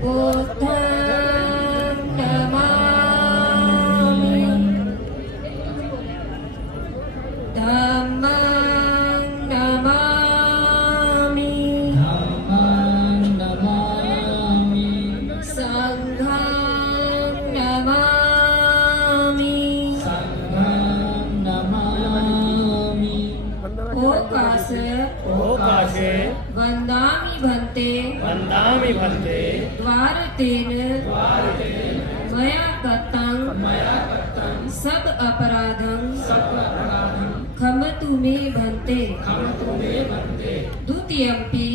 बुद्धं नमामि धम्मं नमामि संघं नमामि ओकासे वन्दामि भन्ते द्वारतेन मया कृतं सब अपराधं क्षमतु मे भन्ते द्वितीयम्पि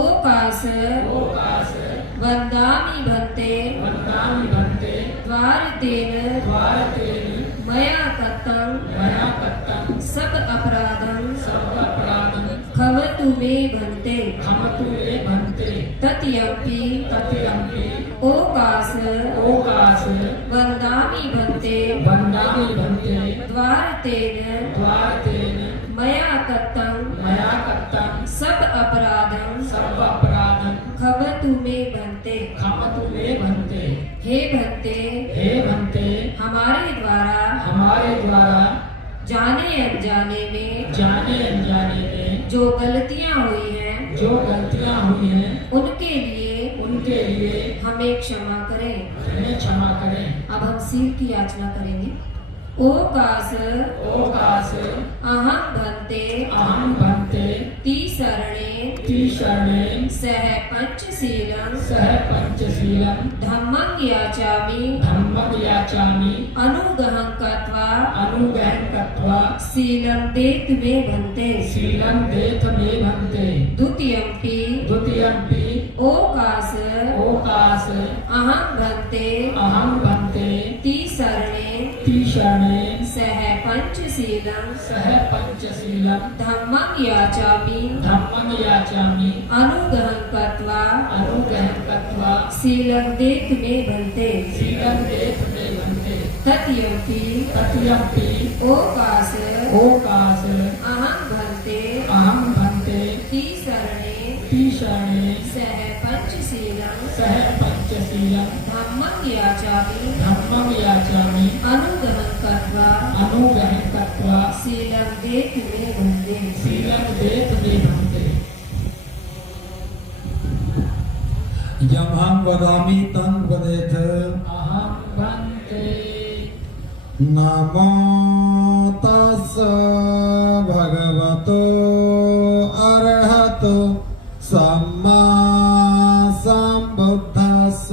ओकाश वन्दामि भन्ते द्वारतेन मया कृतं सब अपराधं क्षमतु मे भन्ते तत्यपि ओकाश वन्दामि भन्ते द्वारतेन मया कृतं सब अपराधं क्षमतु मे भन्ते हे भन्ते हमारे द्वारा जाने अनजाने में जो गलतियां हुई हैं उनके लिए हमें क्षमा करें। अब हम सिर की याचना करेंगे। ओकाश अहं भन्ते तीसरणे सह पंचशीलं धम्मं याचामि अनुग्रहं कृत्वा शीलं देत मे भन्ते द्वितीयम्पि ओकाश अहं भन्ते तीसरणे सह पंचशीलं धम्मं याचामि अनुग्रहं कृत्वा शीलं देत मे भन्ते तत्यपि ओकाश अहं भन्ते तीसरणे सह पंचशीलं धम्मं याचामि अनुग्रहं कृत्वा शीलं देत मे भन्ते यमहं वदामि तं वदेथ नमो तस्स भगवतो अरहतो सम्मा सम्बुद्धस्स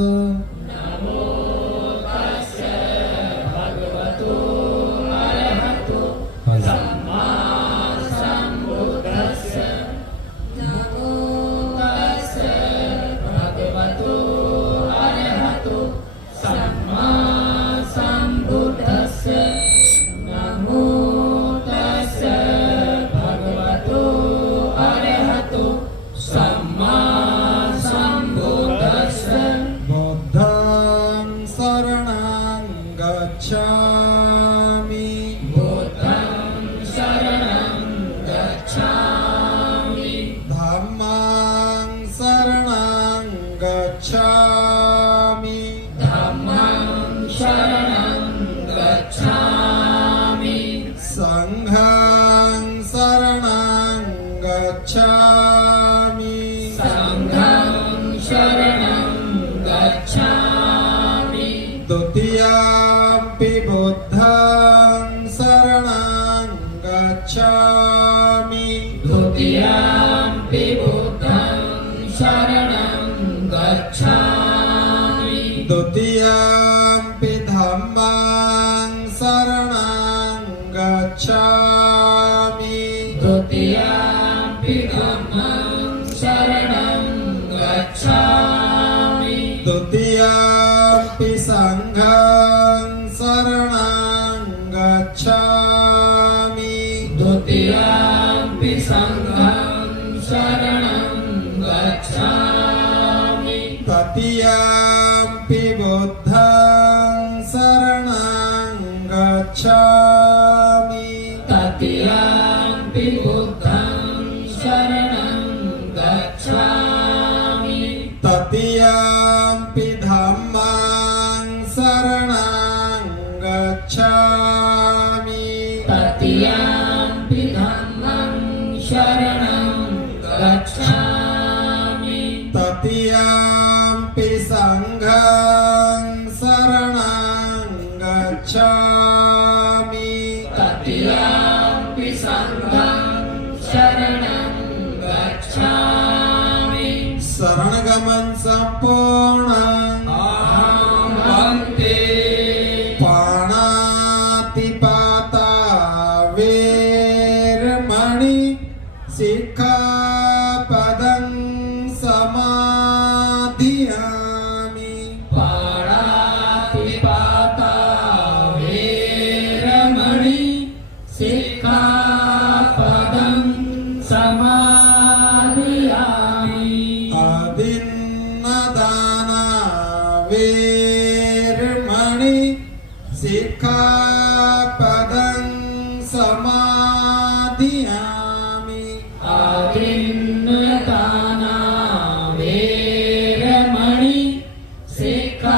द्वितीयम्पि बुद्धं शरणं गच्छामि द्वितीयम्पि धम्मं शरणं गच्छामि द्वितीयम्पि संघं शरणं गच्छामि तृतीयम्पि बुद्धं शरणं गच्छामि तृतीयम्पि बुद्धं शरणं गच्छामि गच्छामि ततियाम्पि संघं शरणं गच्छामि ततियाम्पि संघं शरणं गच्छामि शरणगमन संपूर्णं अहं वन्दे पाणातिपाता वेरमणि सिक्खापदं समाधियामि पाणातिपाता वेरमणि सिक्खापदं समाधियामि अदिन्नदाना वेरमणि सिक्खापदं समाधियामि आदिन्नदाना वेरमणि सिक्खापदं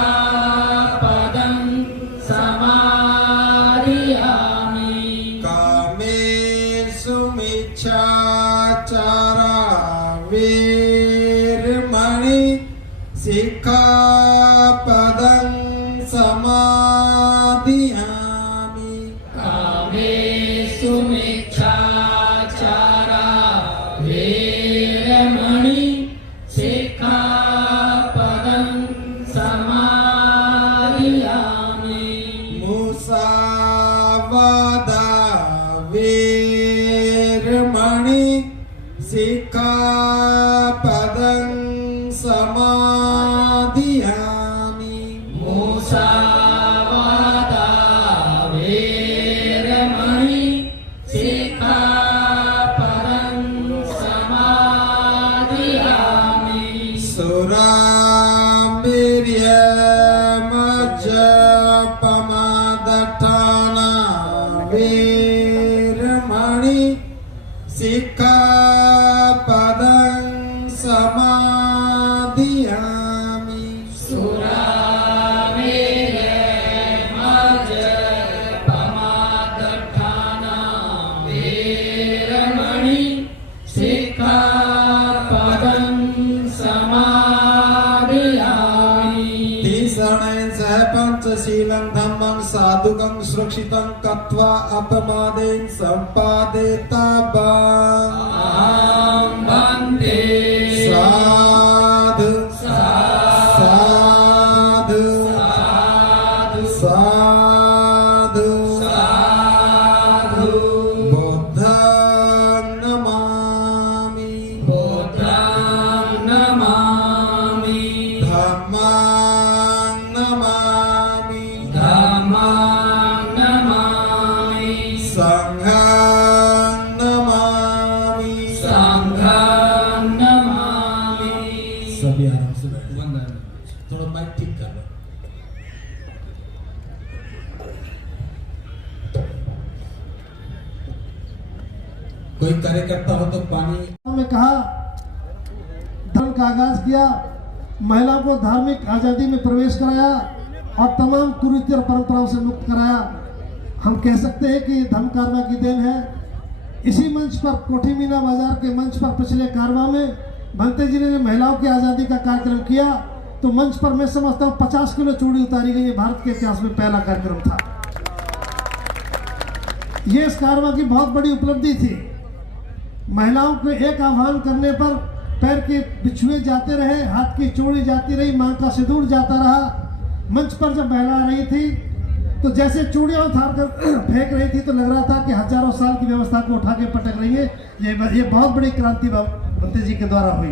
समाधियामि कामेषु मिच्छाचारा वेरमणि सिक्खापदं समाधियामि कामेषु मिच्छाचारा वेरमणि सिक्खापदं समाधियामि मुसावादा वेरमणि सिक्खापदं समाधियामि मुसावादा वेरमणि सिक्खापदं समाधियामि सुरामिर्यमज्जपमादठाना वेरमणि सिक्खापदं समाधियामि सुरामेरमज्जपमादठाना वेरमणि सिक्खापदं समाधियामि तीसरणेन सह पंचशीलं धम्मं साधुकं सुरक्षितं कत्वा अपमादेन सम्पादेताभं अहं वन्दे साधु साधु साधु साधु बुद्धं नमामि बुद्धं नमामि धम्मं नमामि धम्मं नमामि संघं नमामि संघं नमामि सभी आराम से बैठ जाओ। थोड़ा माइक ठीक कर लो। कोई कार्यकर्ता हो तो पानी में कहा धर्म का आगाज किया, महिला को धार्मिक आजादी में प्रवेश कराया और तमाम कुरीति और परंपराओं से मुक्त कराया। हम कह सकते हैं कि धर्म कारवा की देन है। इसी मंच पर कोठी मीना बाजार के मंच पर पिछले कारवा में भंते जी ने महिलाओं की आज़ादी का कार्यक्रम किया, तो मंच पर मैं समझता हूँ 50 किलो चूड़ी उतारी गई। ये भारत के इतिहास में पहला कार्यक्रम था। ये इस कारवा की बहुत बड़ी उपलब्धि थी। महिलाओं को एक आह्वान करने पर पैर के बिछुए जाते रहे, हाथ की चूड़ी जाती रही, मां का सिंदूर जाता रहा। मंच पर जब बहला रही थी तो जैसे चूड़ियां उतार कर फेंक रही थी तो लग रहा था कि हजारों साल की व्यवस्था को उठा के पटक रही है। ये बहुत बड़ी क्रांति भंते जी के द्वारा हुई।